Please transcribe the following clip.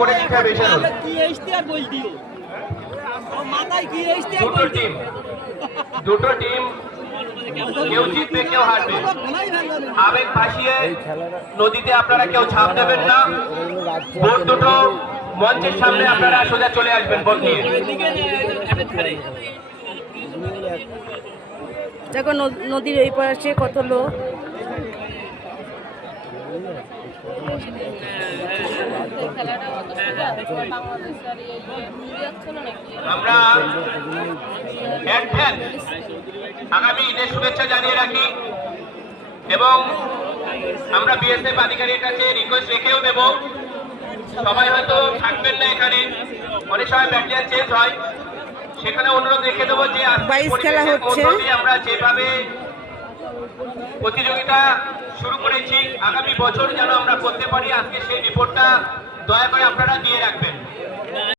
করে দিতে হবে ইশারুল। দুটো টিম কেউ জিতবে কেউ হারবে। আবেগ ভাসিয়ে নদীতে আপনারা কেউ ঝাঁপ দেবেন না। বোট দুটো মঞ্চের সামনে আপনারা সোজা চলে আসবেন বোট নিয়ে। দেখো নদীর ওই পাশে কত লোক। আমরা আগামী ঈদের শুভেচ্ছা জানিয়ে রাখি এবং আমরা বিএসএফ আধিকারিকের কাছে রিকোয়েস্ট রেখেও দেব, সবাই হয়তো থাকবেন না এখানে, অনেক সময় ব্যাটালিয়ন চেঞ্জ হয়, সেখানে অনুরোধ রেখে দেবো যে খেলা হচ্ছে, আমরা যেভাবে প্রতিযোগিতা শুরু করেছি আগামী বছর যেন আমরা করতে পারি, আজকে সেই রিপোর্টটা দয়া করে আপনারা দিয়ে রাখবেন।